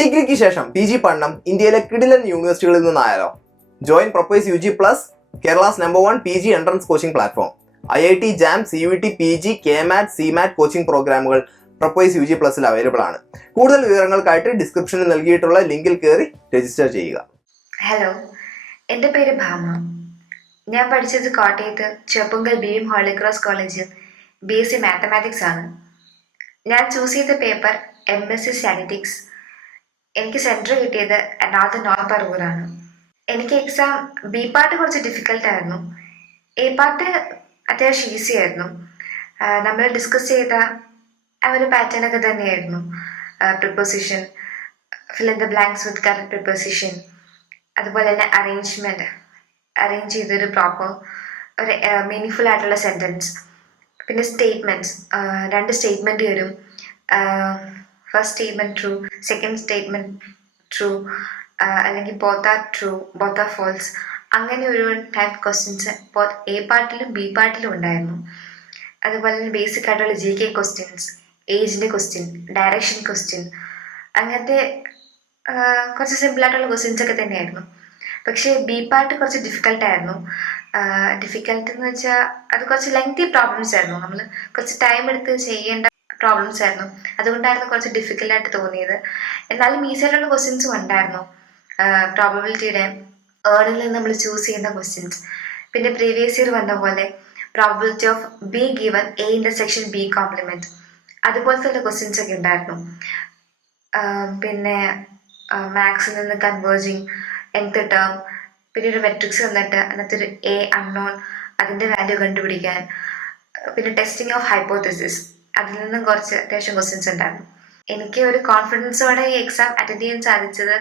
ഡിഗ്രിക്ക് ശേഷം PG പഠനം ഇന്ത്യയിലെ കിടിലൻ യൂണിവേഴ്സിറ്റികളിൽ നിന്നായാലോ? Join Prepwise UG plus, Kerala's #1 PG entrance coaching platform. IIT JAM, CUET, PG, KMAT, CMAT coaching പ്രോഗ്രാമുകൾ പ്രൊപ്പൈസ് UG പ്ലസിൽ അവൈലബിൾ ആണ്. കൂടുതൽ വിവരങ്ങൾക്കായിട്ട് ഡിസ്ക്രിപ്ഷനിൽ നൽകിയിട്ടുള്ള ലിങ്കിൽ കയറി രജിസ്റ്റർ ചെയ്യുക. ഹലോ, എൻ്റെ പേര് ഭാമ. ഞാൻ പഠിച്ചത് കോട്ടയത്ത് ചെപ്പുങ്കൽ BM ഹോളി ക്രോസ് കോളേജിൽ BSc മാത്തമാറ്റിക്സ് ആണ്. ഞാൻ ചൂസ് ചെയ്ത പേപ്പർ MSc സ്റ്റാറ്റിസ്റ്റിക്സ്. എനിക്ക് സെൻറ്റർ കിട്ടിയത് എറണാകുളത്ത് നോർത്ത് പറവൂരാണ്. എനിക്ക് എക്സാം B പാർട്ട് കുറച്ച് ഡിഫിക്കൽട്ടായിരുന്നു. A പാർട്ട് അത്യാവശ്യം ഈസി ആയിരുന്നു. നമ്മൾ ഡിസ്കസ് ചെയ്ത ആ ഒരു പാറ്റേണൊക്കെ തന്നെയായിരുന്നു. Preposition, fill in the blanks with correct preposition, അതുപോലെ തന്നെ അറേഞ്ച് ചെയ്തൊരു പ്രോപ്പർ ഒരു മീനിങ് ആയിട്ടുള്ള സെൻറ്റൻസ്, പിന്നെ സ്റ്റേറ്റ്മെൻറ്റ്സ്. 2 സ്റ്റേറ്റ്മെൻറ്റ് വരും. First statement true, second statement true, അല്ലെങ്കിൽ both are true, both are false. അങ്ങനെ ഒരു ടൈപ്പ് ക്വസ്റ്റ്യൻസ് A പാർട്ടിലും B പാർട്ടിലും ഉണ്ടായിരുന്നു. അതുപോലെ തന്നെ ബേസിക് ആയിട്ടുള്ള GK ക്വസ്റ്റ്യൻസ്, ഏജിൻ്റെ ക്വസ്റ്റ്യൻ, ഡയറക്ഷൻ ക്വസ്റ്റ്യൻ, അങ്ങനത്തെ കുറച്ച് സിമ്പിളായിട്ടുള്ള ക്വസ്റ്റ്യൻസ് ഒക്കെ തന്നെയായിരുന്നു. പക്ഷേ B പാർട്ട് കുറച്ച് ഡിഫിക്കൽട്ടായിരുന്നു. ഡിഫിക്കൽട്ട് എന്ന് വെച്ചാൽ അത് കുറച്ച് ലെങ്തി പ്രോബ്ലംസ് ആയിരുന്നു. നമ്മൾ കുറച്ച് ടൈം എടുത്ത് ചെയ്യേണ്ട പ്രോബ്ലംസ് ആയിരുന്നു. അതുകൊണ്ടായിരുന്നു കുറച്ച് ഡിഫിക്കൽട്ടായിട്ട് തോന്നിയത്. എന്നാലും ഈസിയായിട്ടുള്ള ക്വസ്റ്റ്യൻസും ഉണ്ടായിരുന്നു. പ്രോബബിലിറ്റിയുടെ ഏർണിൽ നിന്ന് നമ്മൾ ചൂസ് ചെയ്യുന്ന ക്വസ്റ്റ്യൻസ്, പിന്നെ പ്രീവിയസ് ഇയർ വന്ന പോലെ probability of B given A intersection B complement, അതുപോലത്തെ ക്വസ്റ്റ്യൻസ് ഒക്കെ ഉണ്ടായിരുന്നു. പിന്നെ മാത്സിൽ നിന്ന് കൺവേർജിങ്, nth ടേം, പിന്നെ ഒരു മെട്രിക്സ് വന്നിട്ട് അതിനകത്തൊരു A അൺനോൺ, അതിൻ്റെ വാല്യൂ കണ്ടുപിടിക്കാൻ, പിന്നെ ടെസ്റ്റിംഗ് ഓഫ് ഹൈപ്പോത്തിസിസ്, അതിൽ നിന്നും കുറച്ച് അത്യാവശ്യം ക്വസ്റ്റ്യൻസ് ഉണ്ടായിരുന്നു. എനിക്ക് ഒരു കോൺഫിഡൻസോടെ ഈ എക്സാം അറ്റൻഡ് ചെയ്യാൻ സാധിച്ചത്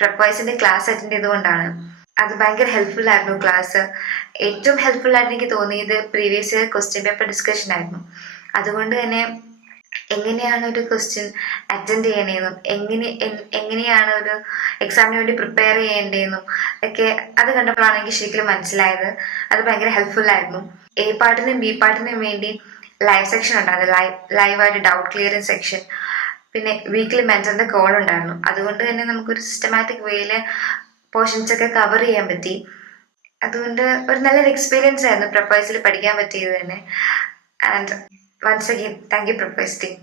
പ്രെപ്വൈസിൻ്റെ ക്ലാസ് അറ്റൻഡ് ചെയ്തുകൊണ്ടാണ്. അത് ഭയങ്കര ഹെൽപ്ഫുൾ ആയിരുന്നു ക്ലാസ്. ഏറ്റവും ഹെൽപ്ഫുൾ ആയിട്ട് എനിക്ക് തോന്നിയത് previous year question paper discussion ആയിരുന്നു. അതുകൊണ്ട് തന്നെ എങ്ങനെയാണ് ഒരു ക്വസ്റ്റ്യൻ അറ്റൻഡ് ചെയ്യണേന്നും എങ്ങനെയാണ് ഒരു എക്സാമിന് വേണ്ടി പ്രിപ്പയർ ചെയ്യേണ്ടതെന്നും ഒക്കെ അത് കണ്ടപ്പോഴാണ് എനിക്ക് ശരിക്കും മനസ്സിലായത്. അത് ഭയങ്കര ഹെൽപ്ഫുൾ ആയിരുന്നു. A പാർട്ടിനും B പാർട്ടിനും വേണ്ടി ലൈവ് സെക്ഷൻ ഉണ്ടായിരുന്നു. ലൈവായിട്ട് ഡൗട്ട് ക്ലിയറിംഗ് സെക്ഷൻ, പിന്നെ വീക്കിലി മെൻറ്ററിൻ്റെ കോൾ ഉണ്ടായിരുന്നു. അതുകൊണ്ട് തന്നെ നമുക്കൊരു സിസ്റ്റമാറ്റിക് വേയിൽ പോർഷൻസ് ഒക്കെ കവർ ചെയ്യാൻ പറ്റി. അതുകൊണ്ട് ഒരു നല്ലൊരു എക്സ്പീരിയൻസ് ആയിരുന്നു പ്രെപ്വൈസിൽ പഠിക്കാൻ പറ്റിയത് തന്നെ. And once again thank you Prepwise team.